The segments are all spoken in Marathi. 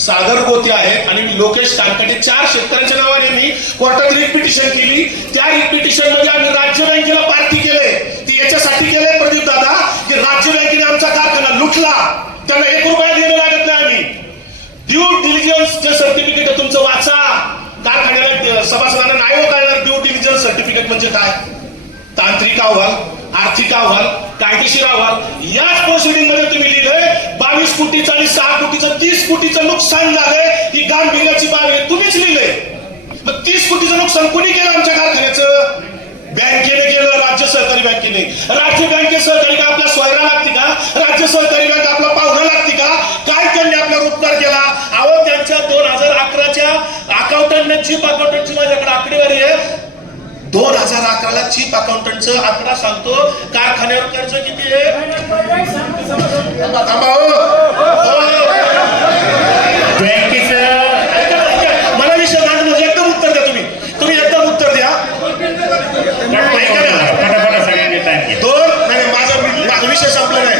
सागर गोते आहे आणि लोकेश कानकडे चार शेतकऱ्यांच्या नावाने मी कोर्टात रिट पिटिशन केली. त्या रिट पिटिशनमध्ये आम्ही राज्य बँकेला पार्टी केले. ती याच्यासाठी केले प्रदीप दादा की राज्य बँकेने आमचा कारखाना लुटला. त्यांना एक रुपया देणं लागत नाही आम्ही. ड्यू डिलिजन्सचे सर्टिफिकेट तुमचं वाचा. कारखान्याला सभासदांना नाही होत येणार ड्यू डिलिजन्स सर्टिफिकेट म्हणजे काय? तांत्रिक अहवाल आर्थिक अहवाल कायदेशीर अहवाल. याच प्रोसिडिंगमध्ये तुम्ही लिहिलंय बावीस कोटीचं आणि सहा कोटीचं तीस कोटीचं नुकसान झालंय ही गांभीर्याची बाब आहे. तुम्हीच लिहिलंय. मग तीस कोटीचं नुकसान कोणी केलं आमच्या कारखान्याचं? बँकेने केलं राज्य सहकारी बँकेने. राज्य बँकेत सहकारी का आपल्या सोयरा लागते का? राज्य सहकारी बँक आपला पाहुणा लागते का? काय त्यांनी आपला उपकार केला? अहो त्यांच्या दोन हजार अकराच्या अकाउंटंट चीफ अकाउंटंटची माझ्याकडे आकडेवारी आहे. दोन हजार अकराला चीफ अकाउंटंटचं आकडा सांगतो. कारखान्यावर कर्ज किती आहे थांबा, थांबा, हो. हो. बँकेचं ऐका, ऐका. मला विषय मांडू नका. एकदम उत्तर द्या तुम्ही तुम्ही एकदम उत्तर द्या ऐका ना. पटापटा सगळ्यांनी टाइम घ्या दोन नाही नाही, माझा माझा विषय संपला नाही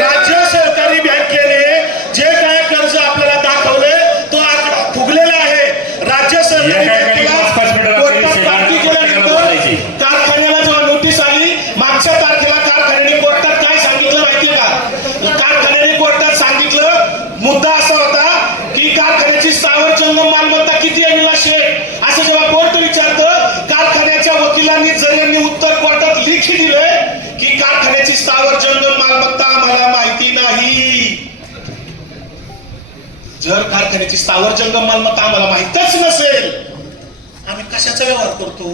राज्य सहकारी बँकेने जे काय कर्ज आपल्याला दाखवले तो आकडा फुगलेला आहे राज्य सहकारी एका एकाने बँकेला पाच पाच मिनिटं कोर्टात विषय पार्टी केल्यानंतर बोलायची. कारखान्याला जेव्हा नोटीस आली मागच्या तारखेला कारखान्याने कोर्टात काय सांगितलं माहितीये का कारखान्याने कोर्टात सांगितलं मुद्दा असा होता की कारखान्याची सावरचंद मालमत्ता किती आहे निलाशे असं जेव्हा कोर्ट विचारतं कारखान्याच्या वकिलांनी जर यांनी उत्तर कोर्टात लिखी दिले की कारखान्याची सावरचंद मालमत्ता आम्हाला माहिती नाही. जर कारखान्याची स्थावर मालमत्ता आम्हाला माहितच नसेल आम्ही कशाचा व्यवहार करतो?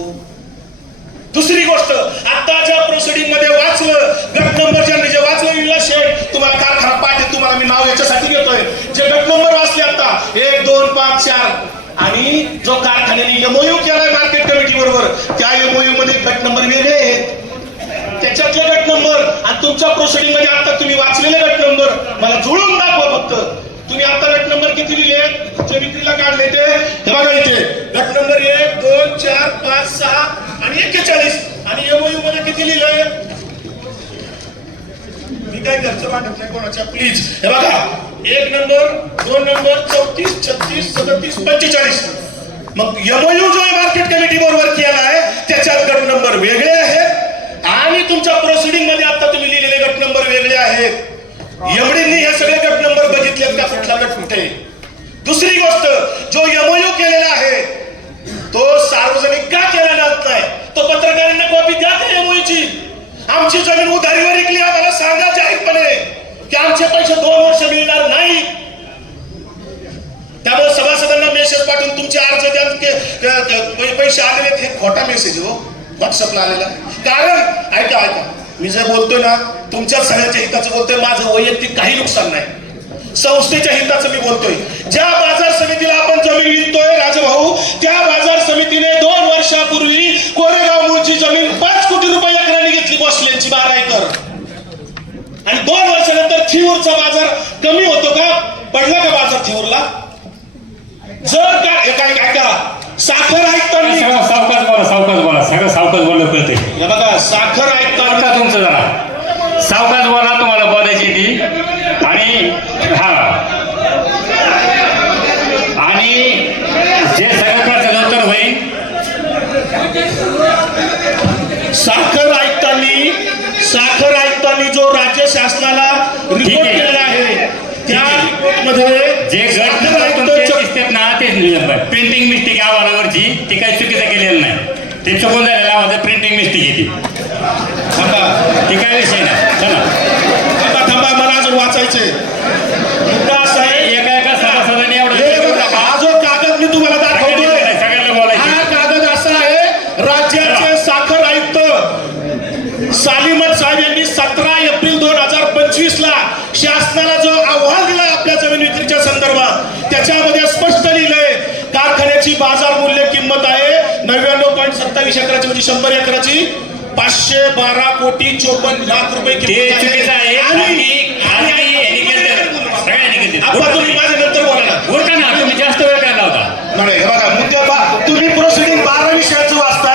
दुसरी गोष्ट आता ज्या प्रोसिडिंगमध्ये वाचलं गट नंबर नाव याच्यासाठी घेतोय. जे गट नंबर वाचले आता एक दोन पाच चार. आणि जो कारखान्याने एमओयू केलाय मार्केट कमिटी बरोबर त्या एमओयू मध्ये गट नंबर वेगळे आहेत. त्याच्यातले गट नंबर आणि तुमच्या प्रोसिडिंगमध्ये आता तुम्ही वाचलेले गट नंबर मला जुळून दाखवा फक्त. तुम्ही आता गट नंबर किती लिहिले जे विक्रीला काढले ते. हे बघा इथे गट नंबर एक दोन चार पाच सहा आणि एक्केचाळीस. आणि एमओयू मध्ये किती लिहिलंय? काय घरचं वाटत नाही कोणाच्या प्लीज हे बघा एक नंबर दोन नंबर चौतीस छत्तीस सदतीस पंचेचाळीस. मग एमओयू जो मार्केट कमिटी बरोबर केला आहे त्याच्यात गट नंबर वेगळे आहेत आणि तुमच्या प्रोसिडिंगमध्ये आता तुम्ही लिहिलेले गट नंबर वेगळे आहेत. एवढींनी हे सगळे गट नंबर बघितले का? कुठला गट कुठे? दुसरी गोष्ट जो एमओयू केलेला आहे तो सार्वजनिक का केला जात नाही? तो पत्रकारांना कॉपी द्या त्या एमओयूची आमची जमीन उधारीवर विकली आम्हाला सांगा की आमचे पैसे दोन वर्ष मिळणार नाही त्यामुळे सभासदांना मेसेज पाठवून तुमचे अर्ज द्या. पै- पैसे आलेले हे खोटा मेसेज हो. व्हॉट्सअपला आलेला कारण ऐका ऐका. मी जे बोलतोय ना तुमच्या सगळ्याच्या हिताचं बोलतोय माझं वैयक्तिक काही नुकसान नाही. संस्थेच्या हिताचं मी बोलतोय. ज्या बाजार समितीला आपण जमीन विकतोय राजभाऊ त्या बाजार समितीने दोन वर्षापूर्वी कोरेगाव मूळची जमीन पाच कोटी रुपये एकराने घेतली बसल्यांची बारा एकर. आणि दोन वर्ष थिऊरचा बाजार कमी होतो का? पडला का बाजार थिऊरला जर का काय काय का साखर आयुक्तांनी सगळं सावकाश बोला सावकाश बोला. सगळं सावकाश बोललं कळते बघा साखर आयुक्तांनी का तुमचं जरा. सावकाश बोला तुम्हाला बोलायची ती आणि हा आणि जे सगळं प्रश्न उत्तर होईल साखर आयुक्तांनी साखर आयुक्तांनी जो राज्य शासनाला रिपोर्ट ठीक आहे. केलेला आहे त्या रिपोर्टमध्ये जे गट प्रिंटिंग मिस्टेक अहवालावरची ती काही चुकीचं केलेलं नाही. ते चुकून झालेलं आवाज प्रिंटिंग मिस्टेक येते थांबा. ते काय विषय नाही. चला. थांबा थांबा मला अजून वाचायचे मुद्दा असा आहे एका एका सभासदाने एवढं बघा, हा जो कागद मी तुम्हाला दाखवतोय. सगळ्यांना बोलायचं. हा कागद असा आहे राज्याचे साखर आयुक्त सालिमत साहेब यांनी सतरा एप्रिल दोन हजार पंचवीस ला शासनाला जो अहवाल दिलाय आपल्या जमीन विक्रीच्या संदर्भात त्याच्यामध्ये स्पष्ट लिहिलंय कारखान्याची बाजार मूल्य किंमत आहे नव्याण्णव पॉईंट सत्तावीस एकराची म्हणजे शंभर एकराची पाचशे बारा कोटी चोपन्न लाख रुपये ते किंमत चुकीचं आहे. आणि खाजगी खाजगी यांनी केलं सगळ्यांनी केलं आता तुम्ही माझ्या नंतर बोला ना बोलता ना तुम्ही जास्त वेळ काढला होता. नाही हे बघा मुद्दे तुम्ही प्रोसिडिंग बारा विषयाचं वाचताय.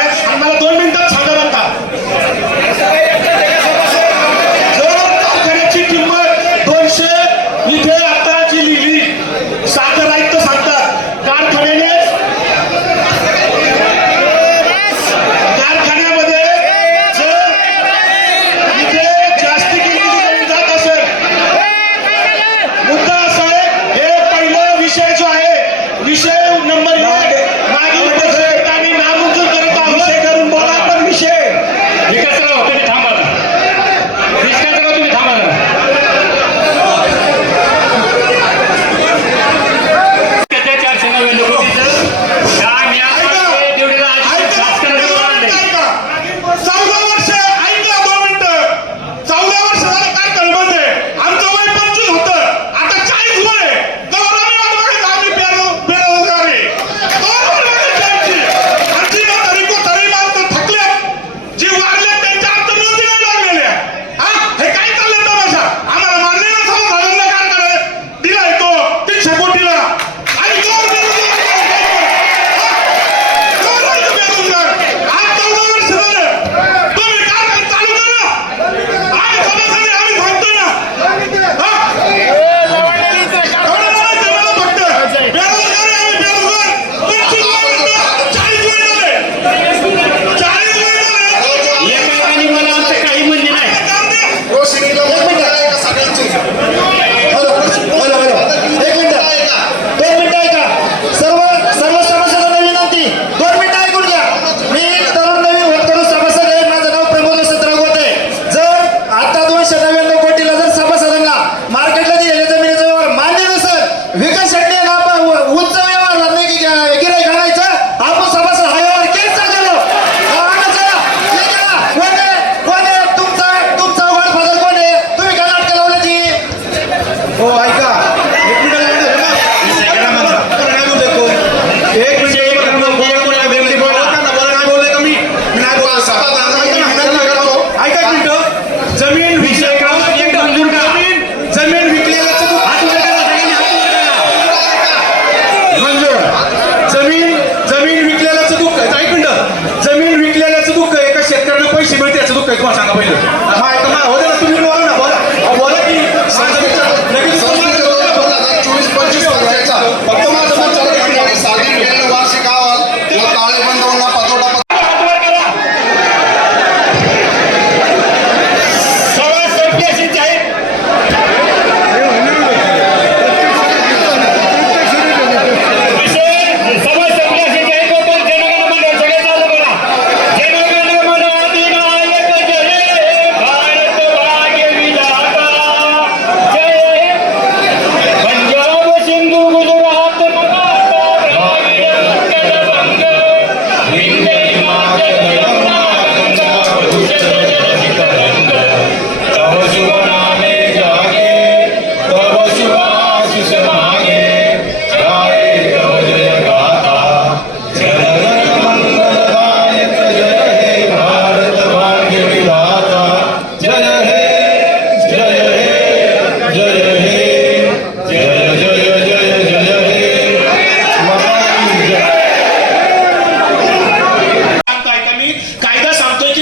विषय नंबर एक मागील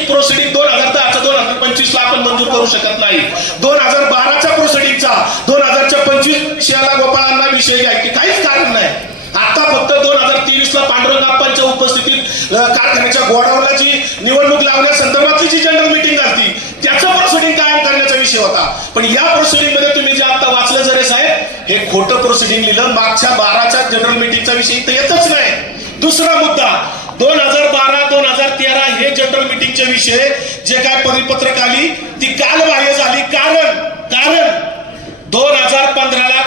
प्रोसिडिंग दोन हजार दहाचा दोन हजार पंचवीस ला आपण मंजूर करू शकत नाही. दोन हजार बाराच्या प्रोसिडिंगचा दोन हजारच्या पंचवीस याला गोपाळांना विषय घ्यायचे काहीच कारण नाही. आता फक्त दोन हजार तेवीस ला पांडुरंगाप्पांच्या उपस्थितीत कारखान्याच्या गोडावला जी निवडणूक लावण्यासंदर्भातली जी जनरल मिटिंग असती त्याचं प्रोसिडिंग कायम करण्याचा विषय होता. पण या प्रोसिडिंगमध्ये तुम्ही जे आता वाचलं जरे साहेब हे खोटं प्रोसिडिंग लिहिलं मागच्या बाराच्या जनरल मिटिंगचा विषय तर येतच नाही. दुसरा मुद्दा दोन हजार बारा दोन हजार तेरा हे जनरल मिटिंगचे विषय जे काय परिपत्रक आली ती काल बाह्य झाली. कारण कारण दोन हजार पंधराला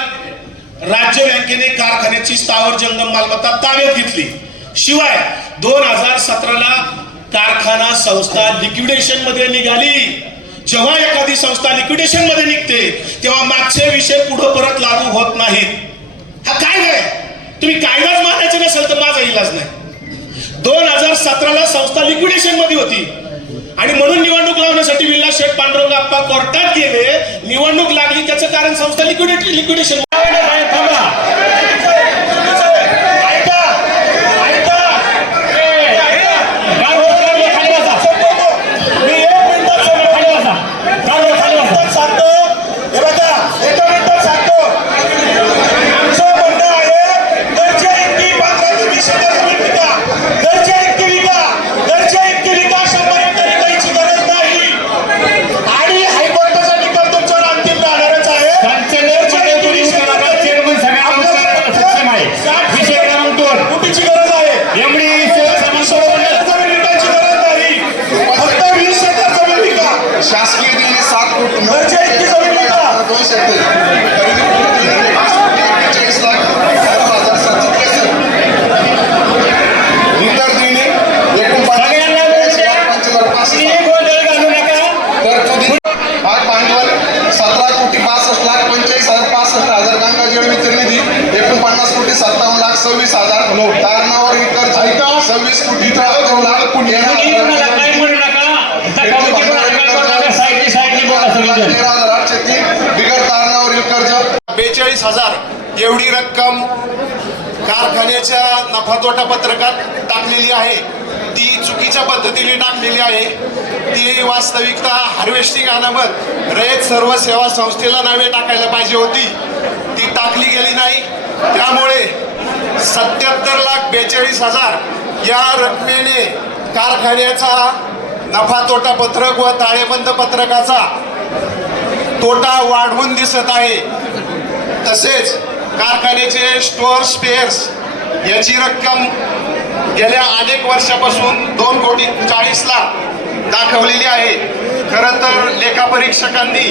राज्य बँकेने कारखान्याची स्थावर जंगम मालमत्ता ताब्यात घेतली. शिवाय दोन हजार सतराला कारखाना संस्था लिक्विडेशनमध्ये निघाली. जेव्हा एखादी संस्था लिक्विडेशनमध्ये निघते तेव्हा मागचे विषय पुढे परत लागू होत नाहीत. हा काय काय तुम्ही कायदाच मारायचे नसेल तर माझा इलाज नाही. दोन हजार सतराला संस्था लिक्विडेशनमध्ये होती. आणि म्हणून निवडणूक लावण्यासाठी विल्ला शेठ पांडुरंग आप्पा कोर्टात गेले. निवडणूक लागली त्याचं कारण संस्था लिक्विडेट लिक्विडेशन कर्ज हजार. एवढी रक्कम कारखान्याच्या नफा तोटा पत्रकात टाकलेली आहे. ती चुकीच्या पद्धतीने टाकलेली आहे. ती वास्तविकता हार्वेस्टिंग अनामत रयत सर्व सेवा संस्थेला नावे टाकायला पाहिजे होती. ती टाकली गेली नाही. त्यामुळे सत्याहत्तर लाख बेचाळीस हजार या रकमेने कारखान्याचा नफा तोटा पत्रक व ताळेबंद पत्रकाचा तोटा वाढवून दिसत आहे. तसेच कारखान्याचे स्टोअर स्पेअर्स याची रक्कम गेल्या अनेक वर्षापासून दोन कोटी चाळीस लाख दाखवलेली आहे. खरं तर लेखापरीक्षकांनी